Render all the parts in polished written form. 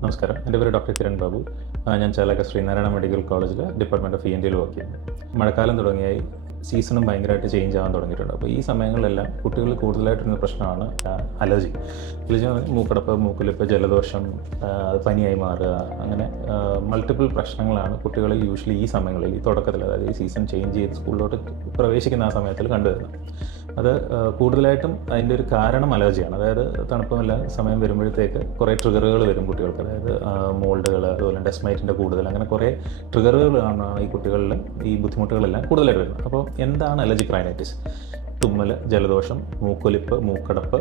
നമസ്കാരം. എൻ്റെ പേര് ഡോക്ടർ കിരൺ ബാബു. ഞാൻ ചേലക്കര ശ്രീനാരായണ മെഡിക്കൽ കോളേജിൽ ഡിപ്പാർട്ട്മെൻറ്റ് ഓഫ് ENTയിൽ വർക്ക് ചെയ്യുന്നു. മഴക്കാലം തുടങ്ങിയായി സീസണും ഭയങ്കരമായിട്ട് ചേഞ്ച് ആവാൻ തുടങ്ങിയിട്ടുണ്ട്. അപ്പോൾ ഈ സമയങ്ങളിലെല്ലാം കുട്ടികളിൽ കൂടുതലായിട്ടൊരു പ്രശ്നമാണ് അലർജി. അലർജി എന്ന് പറഞ്ഞാൽ മൂക്കടപ്പ്, മൂക്കൊലിപ്പ്, ജലദോഷം, പനിയായി മാറുക, അങ്ങനെ മൾട്ടിപ്പിൾ പ്രശ്നങ്ങളാണ് കുട്ടികളിൽ യൂഷ്വലി ഈ സമയങ്ങളിൽ, ഈ തുടക്കത്തിൽ, അതായത് ഈ സീസൺ ചേഞ്ച് ചെയ്ത് സ്കൂളിലോട്ട് പ്രവേശിക്കുന്ന ആ സമയത്തിൽ കണ്ടുവരുന്നത്. അത് കൂടുതലായിട്ടും അതിൻ്റെ ഒരു കാരണം അലർജിയാണ്. അതായത് തണുപ്പുമല്ല സമയം വരുമ്പോഴത്തേക്ക് കുറേ ട്രിഗറുകൾ വരും കുട്ടികൾക്ക്. അതായത് മോൾഡുകൾ, അതുപോലെ ഡെസ്മൈറ്റിൻ്റെ കൂടുതൽ, അങ്ങനെ കുറേ ട്രിഗറുകളാണ് ഈ കുട്ടികളിൽ ഈ ബുദ്ധിമുട്ടുകളെല്ലാം കൂടുതലായിട്ട് വരുന്നത്. അപ്പോൾ എന്താണ് അലർജിക് റൈനൈറ്റിസ്? തുമ്മൽ, ജലദോഷം, മൂക്കൊലിപ്പ്, മൂക്കടപ്പ്,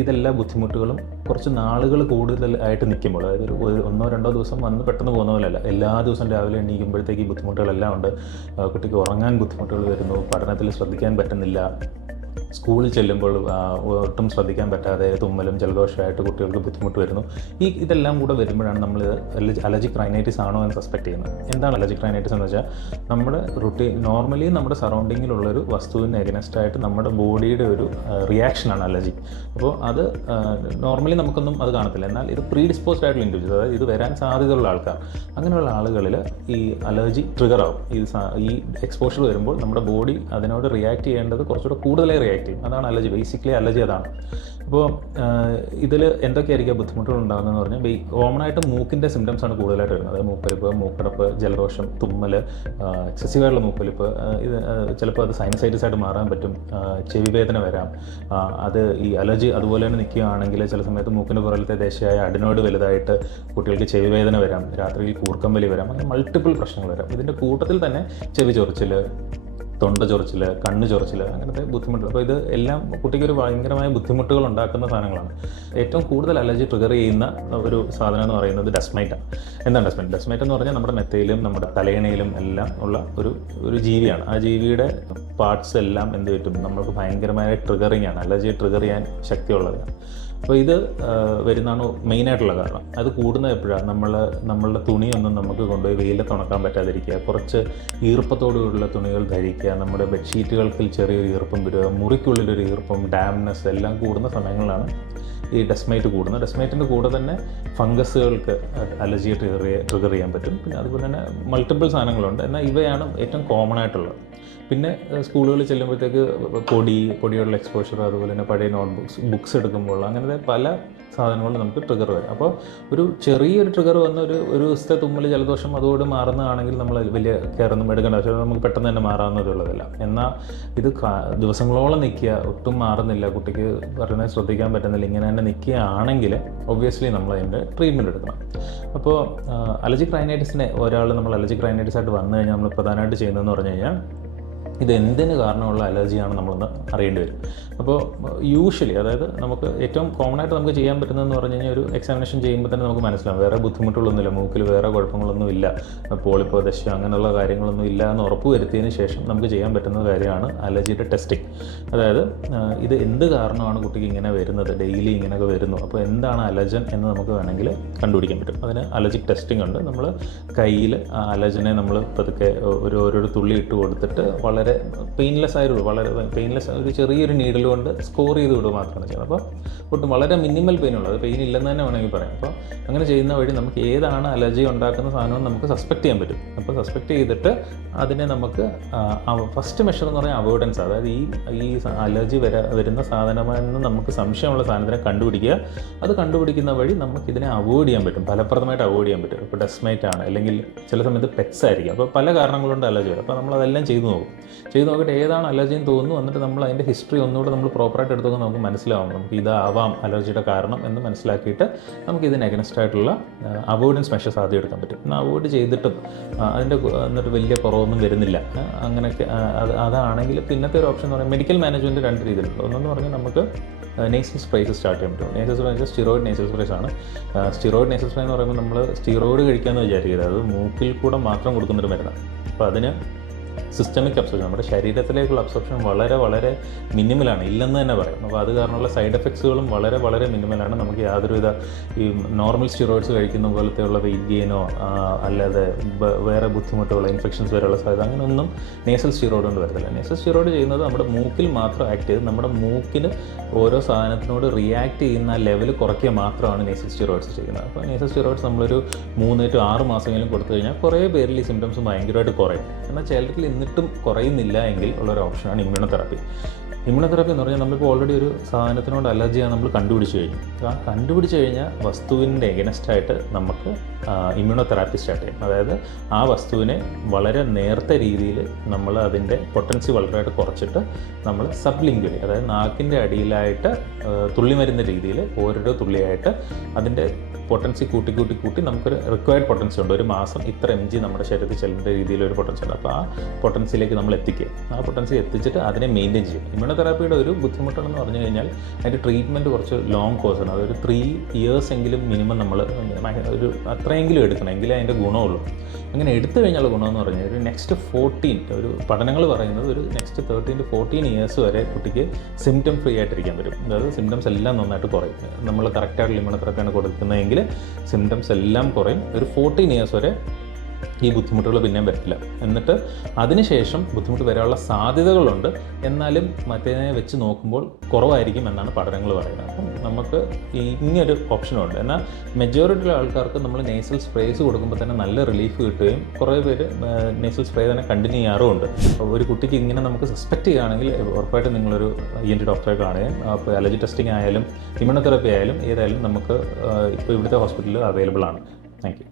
ഇതെല്ലാ ബുദ്ധിമുട്ടുകളും കുറച്ച് നാളുകൾ കൂടുതലായിട്ട് നിൽക്കുമ്പോൾ, അതായത് ഒരു 1-2 ദിവസം വന്ന് പെട്ടെന്ന് പോകുന്ന പോലെയല്ല, എല്ലാ ദിവസവും രാവിലെ എണീക്കുമ്പോഴത്തേക്ക് ഈ ബുദ്ധിമുട്ടുകളെല്ലാം ഉണ്ട്. കുട്ടിക്ക് ഉറങ്ങാൻ ബുദ്ധിമുട്ടുകൾ വരുന്നു, പഠനത്തിൽ ശ്രദ്ധിക്കാൻ പറ്റുന്നില്ല, സ്കൂളിൽ ചെല്ലുമ്പോൾ ഒട്ടും ശ്രദ്ധിക്കാൻ പറ്റാതെ തുമ്മലും ജലദോഷമായിട്ട് കുട്ടികൾക്ക് ബുദ്ധിമുട്ട് വരുന്നു. ഇതെല്ലാം കൂടെ വരുമ്പോഴാണ് നമ്മൾ അലർജിക് റൈനൈറ്റിസ് ആണോ എന്ന് സസ്പെക്ട് ചെയ്യുന്നത്. എന്താണ് അലർജിക് റൈനൈറ്റിസ് എന്ന് വെച്ചാൽ, നമ്മുടെ നോർമലി നമ്മുടെ സറൗണ്ടിങ്ങിലുള്ളൊരു വസ്തുവിന് എഗനസ്റ്റായിട്ട് നമ്മുടെ ബോഡിയുടെ ഒരു റിയാക്ഷനാണ് അലർജി. അപ്പോൾ അത് നോർമലി നമുക്കൊന്നും അത് കാണത്തില്ല. എന്നാൽ ഇത് പ്രീഡിസ്പോസ്ഡ് ആയിട്ടുള്ള ഇൻഡിവിജ്വൽ, അതായത് ഇത് വരാൻ സാധ്യതയുള്ള ആൾക്കാർ, അങ്ങനെയുള്ള ആളുകളിൽ ഈ അലർജി ട്രിഗർ ആവും. ഈ എക്സ്പോഷർ വരുമ്പോൾ നമ്മുടെ ബോഡി അതിനോട് റിയാക്ട് ചെയ്യേണ്ടത് കുറച്ചുകൂടെ കൂടുതലായി റിയാക്ട് ചെയ്യും. അതാണ് അലർജി. ബേസിക്കലി അലർജി അതാണ്. അപ്പോൾ ഇതിൽ എന്തൊക്കെയായിരിക്കും ബുദ്ധിമുട്ടുകൾ ഉണ്ടാകുന്നതെന്ന് പറഞ്ഞാൽ, കോമണായിട്ട് മൂക്കിൻ്റെ സിംറ്റംസ് ആണ് കൂടുതലായിട്ട് വരുന്നത്. അതായത് മൂക്കൊലിപ്പ്, മൂക്കടപ്പ്, ജലദോഷം, തുമ്മൽ, എക്സസീവായിട്ടുള്ള മൂക്കൊലിപ്പ്. ഇത് ചിലപ്പോൾ അത് സൈനസൈറ്റിസ് ആയിട്ട് മാറാൻ പറ്റും. ചെവി വേദന വരാം. അത് ഈ അലർജി അതുപോലെ തന്നെ നിൽക്കുകയാണെങ്കിൽ ചില സമയത്ത് മൂക്കിൻ്റെ പുറലത്തെ ദേശീയമായ അഡിനോയിഡ് വലുതായിട്ട് കുട്ടികൾക്ക് ചെവി വേദന വരാം, രാത്രിയിൽ കൂർക്കമ്പലി വരാം, അങ്ങനെ മൾട്ടിപ്പിൾ പ്രശ്നങ്ങൾ വരാം. ഇതിൻ്റെ കൂട്ടത്തിൽ തന്നെ ചെവി ചൊറിച്ചിൽ, തൊണ്ട ചൊറിച്ചിൽ, കണ്ണ് ചൊറിച്ചിൽ, അങ്ങനത്തെ ബുദ്ധിമുട്ട്. അപ്പോൾ ഇത് എല്ലാം കുട്ടിക്ക് ഒരു ഭയങ്കരമായ ബുദ്ധിമുട്ടുകൾ ഉണ്ടാക്കുന്ന സാധനങ്ങളാണ്. ഏറ്റവും കൂടുതൽ അലർജി ട്രിഗർ ചെയ്യുന്ന ഒരു സാധനം എന്ന് പറയുന്നത് ഡസ്മൈറ്റാണ്. എന്താണ് ഡസ്മൈറ്റ്? ഡസ്മൈറ്റ് എന്ന് പറഞ്ഞാൽ നമ്മുടെ മെത്തയിലും നമ്മുടെ തലയിണയിലും എല്ലാം ഉള്ള ഒരു ജീവിയാണ്. ആ ജീവിയുടെ പാർട്സ് എല്ലാം എന്ത് പറ്റും, നമ്മൾക്ക് ഭയങ്കരമായ ട്രിഗറിങ് ആണ്, അലർജിയെ ട്രിഗർ ചെയ്യാൻ ശക്തിയുള്ളതാണ്. അപ്പോൾ ഇത് വരുന്നതാണ് മെയിനായിട്ടുള്ള കാരണം. അത് കൂടുന്നത് എപ്പോഴാണ്? നമ്മളുടെ തുണിയൊന്നും നമുക്ക് കൊണ്ടുപോയി വെയിലത്ത് ഉണക്കാൻ പറ്റാതിരിക്കുക, കുറച്ച് ഈർപ്പത്തോടുകൂടിയുള്ള തുണികൾ ധരിക്കുക, നമ്മുടെ ബെഡ്ഷീറ്റുകൾക്ക് ചെറിയൊരു ഈർപ്പം വരിക, മുറിക്കുള്ളിലൊരു ഈർപ്പം, ഡാംനെസ് എല്ലാം കൂടുന്ന സമയങ്ങളിലാണ് ഈ ഡസ്മൈറ്റ് കൂടുന്നത്. ഡസ്മൈറ്റിൻ്റെ കൂടെ തന്നെ ഫംഗസുകൾക്ക് അലർജിയെ ട്രിഗർ ചെയ്യാൻ പറ്റും. പിന്നെ അതുപോലെ തന്നെ മൾട്ടിപ്പിൾ സാധനങ്ങളുണ്ട്. എന്നാൽ ഇവയാണ് ഏറ്റവും കോമൺ ആയിട്ടുള്ളത്. പിന്നെ സ്കൂളുകളിൽ ചെല്ലുമ്പോഴത്തേക്ക് പൊടിയുള്ള എക്സ്പോഷർ, അതുപോലെ തന്നെ പഴയ ബുക്സ് എടുക്കുമ്പോൾ, അങ്ങനത്തെ പല സാധനങ്ങളും നമുക്ക് ട്രിഗർ വരും. അപ്പോൾ ഒരു ചെറിയൊരു ട്രിഗർ വന്ന് ഒരു ദിവസത്തെ തുമ്മൽ, ജലദോഷം അതോട് മാറുന്നതാണെങ്കിൽ നമ്മൾ വലിയ കെയറൊന്നും എടുക്കേണ്ട ആവശ്യമില്ല, നമുക്ക് പെട്ടെന്ന് തന്നെ മാറാവുന്നതുള്ളതല്ല. എന്നാൽ ഇത് ദിവസങ്ങളോളം നിൽക്കുക, ഒട്ടും മാറുന്നില്ല, കുട്ടിക്ക് പറയുന്നത് ശ്രദ്ധിക്കാൻ പറ്റുന്നില്ല, ഇങ്ങനെ തന്നെ നിൽക്കുകയാണെങ്കിൽ ഒബ്വിയസ്ലി നമ്മൾ അതിൻ്റെ ട്രീറ്റ്മെൻറ്റ് എടുക്കണം. അപ്പോൾ അലർജിക് റൈനൈറ്റിസിനെ നമ്മൾ അലർജിക് റൈനൈറ്റിസ് ആയിട്ട് വന്നു കഴിഞ്ഞാൽ നമ്മൾ പ്രധാനമായിട്ട് ചെയ്യുന്നതെന്ന് പറഞ്ഞു കഴിഞ്ഞാൽ, ഇത് എന്തിന് കാരണമുള്ള അലർജിയാണ് നമ്മളൊന്ന് അറിയേണ്ടി വരും. അപ്പോൾ യൂഷ്വലി, അതായത് നമുക്ക് ഏറ്റവും കോമൺ ആയിട്ട് നമുക്ക് ചെയ്യാൻ പറ്റുന്നതെന്ന് പറഞ്ഞു കഴിഞ്ഞാൽ, ഒരു എക്സാമിനേഷൻ ചെയ്യുമ്പോൾ തന്നെ നമുക്ക് മനസ്സിലാവും വേറെ ബുദ്ധിമുട്ടുകളൊന്നുമില്ല, മൂക്കിൽ വേറെ കുഴപ്പങ്ങളൊന്നും ഇല്ല, പോളിപ്പോ, ദശ അങ്ങനെയുള്ള കാര്യങ്ങളൊന്നും ഇല്ല എന്ന് ഉറപ്പ് വരുത്തിയതിന് ശേഷം നമുക്ക് ചെയ്യാൻ പറ്റുന്ന കാര്യമാണ് അലർജിയുടെ ടെസ്റ്റിംഗ്. അതായത് ഇത് എന്ത് കാരണമാണ് കുട്ടിക്ക് ഇങ്ങനെ വരുന്നത്, ഡെയിലി ഇങ്ങനെയൊക്കെ വരുന്നു, അപ്പോൾ എന്താണ് അലർജൻ എന്ന് നമുക്ക് വേണമെങ്കിൽ കണ്ടുപിടിക്കാൻ പറ്റും. അതിന് അലർജിക് ടെസ്റ്റിംഗ് ഉണ്ട്. നമ്മൾ കയ്യിൽ ആ അലർജനെ നമ്മൾ പതുക്കെ ഓരോ തുള്ളി ഇട്ട് കൊടുത്തിട്ട് വളരെ പെയിൻലെസ് ആയിട്ടുള്ളൂ, വളരെ പെയിൻലെസ്, ഒരു ചെറിയൊരു നീഡിൽ കൊണ്ട് സ്കോർ ചെയ്ത് വിടുക മാത്രമാണ് ചെയ്യുന്നത്. അപ്പോൾ ഒട്ടും വളരെ മിനിമൽ പെയിനുള്ളത്, അത് പെയിൻ ഇല്ലെന്ന് തന്നെ വേണമെങ്കിൽ പറയാം. അപ്പോൾ അങ്ങനെ ചെയ്യുന്ന വഴി നമുക്ക് ഏതാണ് അലർജി ഉണ്ടാക്കുന്ന സാധനം നമുക്ക് സസ്പെക്ട് ചെയ്യാൻ പറ്റും. അപ്പോൾ സസ്പെക്ട് ചെയ്തിട്ട് അതിനെ നമുക്ക് ഫസ്റ്റ് മെഷർ എന്ന് പറഞ്ഞാൽ അവോയ്ഡൻസ്. അതായത് ഈ അലർജി വരുന്ന സാധനമെന്ന് നമുക്ക് സംശയമുള്ള സാധനത്തിനെ കണ്ടുപിടിക്കുക. അത് കണ്ടുപിടിക്കുന്ന വഴി നമുക്കിതിനെ അവോയ്ഡ് ചെയ്യാൻ പറ്റും, ഫലപ്രദമായിട്ട് അവോയ്ഡ് ചെയ്യാൻ പറ്റും. ഇപ്പോൾ ഡസ്മൈറ്റ് ആണ്, അല്ലെങ്കിൽ ചില സമയത്ത് പെറ്റ്സ് ആയിരിക്കും. അപ്പോൾ പല കാരണങ്ങളുണ്ട് അലർജി വരും. അപ്പോൾ നമ്മളതെല്ലാം ചെയ്ത് നോക്കിയിട്ട് ഏതാണ് അലർജി എന്ന് തോന്നുന്നു, എന്നിട്ട് നമ്മൾ അതിൻ്റെ ഹിസ്റ്ററി ഒന്നുകൂടെ നമ്മൾ പ്രോപ്പറായിട്ട് എടുത്തൊക്കെ നമുക്ക് മനസ്സിലാവും, നമുക്ക് ഇതാവാം അലർജിയുടെ കാരണം എന്ന് മനസ്സിലാക്കിയിട്ട് നമുക്ക് ഇതിന് അഗൻസ്റ്റ് ആയിട്ടുള്ള അവോയ്ഡൻസ് മെഷേഴ്സ് ആദ്യം എടുക്കാൻ പറ്റും. എന്നാൽ അവോയ്ഡ് ചെയ്തിട്ടും എന്നിട്ട് വലിയ കുറവൊന്നും വരുന്നില്ല, അങ്ങനെയൊക്കെ അതാണെങ്കിൽ പിന്നത്തെ ഒരു ഓപ്ഷൻ എന്ന് പറയുന്നത് മെഡിക്കൽ മാനേജ്മെൻറ്റ് 2 രീതിയിലുണ്ട്. ഒന്നെന്ന് പറഞ്ഞാൽ നമുക്ക് നേസൽ സ്പ്രേസ് സ്റ്റാർട്ട് ചെയ്യാൻ പറ്റും. Nasal spray steroid nasal sprays ആണ്. സ്റ്റിറോയിഡ് നേസൽ സ്പ്രേ എന്ന് പറയുമ്പോൾ നമ്മൾ സ്റ്റിറോയിഡ് കഴിക്കാമെന്ന് വിചാരിക്കരുത്, അത് മൂക്കിൽ കൂടെ മാത്രം കൊടുക്കുന്നൊരു മരുന്നാണ്. അപ്പോൾ അതിന് സിസ്റ്റമിക് അബ്സോർപ്ഷൻ, നമ്മുടെ ശരീരത്തിലേക്കുള്ള അബ്സോർപ്ഷൻ വളരെ വളരെ മിനിമലാണ്, ഇല്ലെന്ന് തന്നെ പറയാം. അപ്പോൾ അത് കാരണമുള്ള സൈഡ് എഫക്ട്സുകളും വളരെ വളരെ മിനിമലാണ്. നമുക്ക് യാതൊരുവിധ ഈ നോർമൽ സ്റ്റിറോയിഡ്സ് കഴിക്കുന്ന പോലത്തെയുള്ള വെയിറ്റ് ഗെയിനോ അല്ലാതെ വേറെ ബുദ്ധിമുട്ടുകളോ ഇൻഫെക്ഷൻസ് വരെയുള്ള സാധ്യത അങ്ങനെയൊന്നും നേസൽ സ്റ്റിറോയിഡ് കൊണ്ട് വരത്തില്ല. നേസൽ സ്റ്റിറോയിഡ് ചെയ്യുന്നത് നമ്മുടെ മൂക്കിൽ മാത്രം ആക്ട് ചെയ്ത് നമ്മുടെ മൂക്കിന് ഓരോ സാധനത്തിനോട് റിയാക്ട് ചെയ്യുന്ന ആ ലെവൽ കുറയ്ക്കുക മാത്രമാണ് നേസൽ സ്റ്റിറോയിഡ്സ് ചെയ്യുന്നത്. അപ്പോൾ നേസൽ സ്റ്റിറോയിഡ്സ് നമ്മളൊരു 3 to 6 മാസമെങ്കിലും കൊടുത്തു കഴിഞ്ഞാൽ കുറേ പേരിൽ ഈ സിംറ്റംസ് ഭയങ്കരമായിട്ട് കുറയും. എന്നാൽ ചിലരിൽ എന്നിട്ടും കുറയുന്നില്ല എങ്കിൽ ഉള്ളൊരു ഓപ്ഷനാണ് ഇമ്മ്യൂണോതെറാപ്പി. ഇമ്മ്യൂണോതെറാപ്പി എന്ന് പറഞ്ഞാൽ നമ്മളിപ്പോൾ ഓൾറെഡി ഒരു സാധനത്തിനോട് അലർജിയാണ് നമ്മൾ കണ്ടുപിടിച്ച് കഴിഞ്ഞു. ആ കണ്ടുപിടിച്ച് കഴിഞ്ഞാൽ വസ്തുവിൻ്റെ എഗനസ്റ്റായിട്ട് നമുക്ക് ഇമ്മ്യൂണോതെറാപ്പി സ്റ്റാർട്ട് ചെയ്യും. അതായത് ആ വസ്തുവിനെ വളരെ നേർത്ത രീതിയിൽ നമ്മൾ അതിൻ്റെ പൊട്ടൻസി വളരെയായിട്ട് കുറച്ചിട്ട് നമ്മൾ സബ്ലിംഗ്വലി, അതായത് നാക്കിൻ്റെ അടിയിലായിട്ട് തുള്ളിമരുന്ന രീതിയിൽ ഓരോരോ തുള്ളിയായിട്ട് അതിൻ്റെ പൊട്ടൻസി കൂട്ടി നമുക്കൊരു റിക്വയർഡ് പൊട്ടൻസി ഉണ്ട്. ഒരു മാസം ഇത്ര mg നമ്മുടെ ശരീരത്തിൽ ചെല്ലുന്ന രീതിയിലൊരു പൊട്ടൻസി ഉണ്ട്. അപ്പോൾ ആ പൊട്ടൻസിയിലേക്ക് നമ്മൾ എത്തിക്കുക. ആ പൊട്ടൻസി എത്തിച്ചിട്ട് അതിനെ മെയിൻറ്റെയിൻ ചെയ്യും. ഇമ്മ്യൂണോതെറാപ്പിയുടെ ഒരു ബുദ്ധിമുട്ടെന്ന് പറഞ്ഞു കഴിഞ്ഞാൽ അതിൻ്റെ ട്രീറ്റ്മെൻറ്റ് കുറച്ച് ലോങ് കോഴ്സാണ്. അതൊരു 3 years എങ്കിലും മിനിമം നമ്മൾ ഒരു അത്രയെങ്കിലും എടുക്കണം, എങ്കിലേ അതിൻ്റെ ഗുണമുള്ളൂ. അങ്ങനെ എടുത്തു കഴിഞ്ഞുള്ള ഗുണമെന്ന് പറഞ്ഞാൽ ഒരു നെക്സ്റ്റ് 14, ഒരു പഠനങ്ങൾ പറയുന്നത് ഒരു നെക്സ്റ്റ് 13 to 14 years വരെ കുട്ടിക്ക് സിംറ്റം ഫ്രീ ആയിട്ടിരിക്കാൻ പറ്റും. അതായത് സിംറ്റംസ് എല്ലാം നന്നായിട്ട് കുറയും. നമ്മൾ കറക്റ്റായിട്ട് ഇമ്മ്യൂണോതെറാപ്പിയാണ് കൊടുക്കുന്നതെങ്കിൽ സിംറ്റംസ് എല്ലാം കുറയും. ഒരു 14 years വരെ ഈ ബുദ്ധിമുട്ടുകൾ പിന്നെയും വരില്ല. എന്നിട്ട് അതിനുശേഷം ബുദ്ധിമുട്ട് വരാനുള്ള സാധ്യതകളുണ്ട്, എന്നാലും മറ്റേതിനെ വെച്ച് നോക്കുമ്പോൾ കുറവായിരിക്കും എന്നാണ് പഠനങ്ങൾ പറയുന്നത്. അപ്പം നമുക്ക് ഇങ്ങനൊരു ഓപ്ഷനുണ്ട്. എന്നാൽ മെജോറിറ്റി ആൾക്കാർക്ക് നമ്മൾ നേസൽ സ്പ്രേസ് കൊടുക്കുമ്പോൾ തന്നെ നല്ല റിലീഫ് കിട്ടുകയും കുറേ പേര് നേസൽ സ്പ്രേ തന്നെ കണ്ടിന്യൂ ചെയ്യാറുമുണ്ട്. ഒരു കുട്ടിക്ക് ഇങ്ങനെ നമുക്ക് സസ്പെക്റ്റ് ചെയ്യുകയാണെങ്കിൽ ഉറപ്പായിട്ടും നിങ്ങളൊരു ENT ഡോക്ടറെ കാണുകയും അപ്പോൾ അലർജി ടെസ്റ്റിംഗ് ആയാലും ഇമ്മ്യൂണോതെറാപ്പി ആയാലും ഏതായാലും നമുക്ക് ഇപ്പോൾ ഇവിടുത്തെ ഹോസ്പിറ്റലിൽ അവൈലബിൾ ആണ്. Thank you.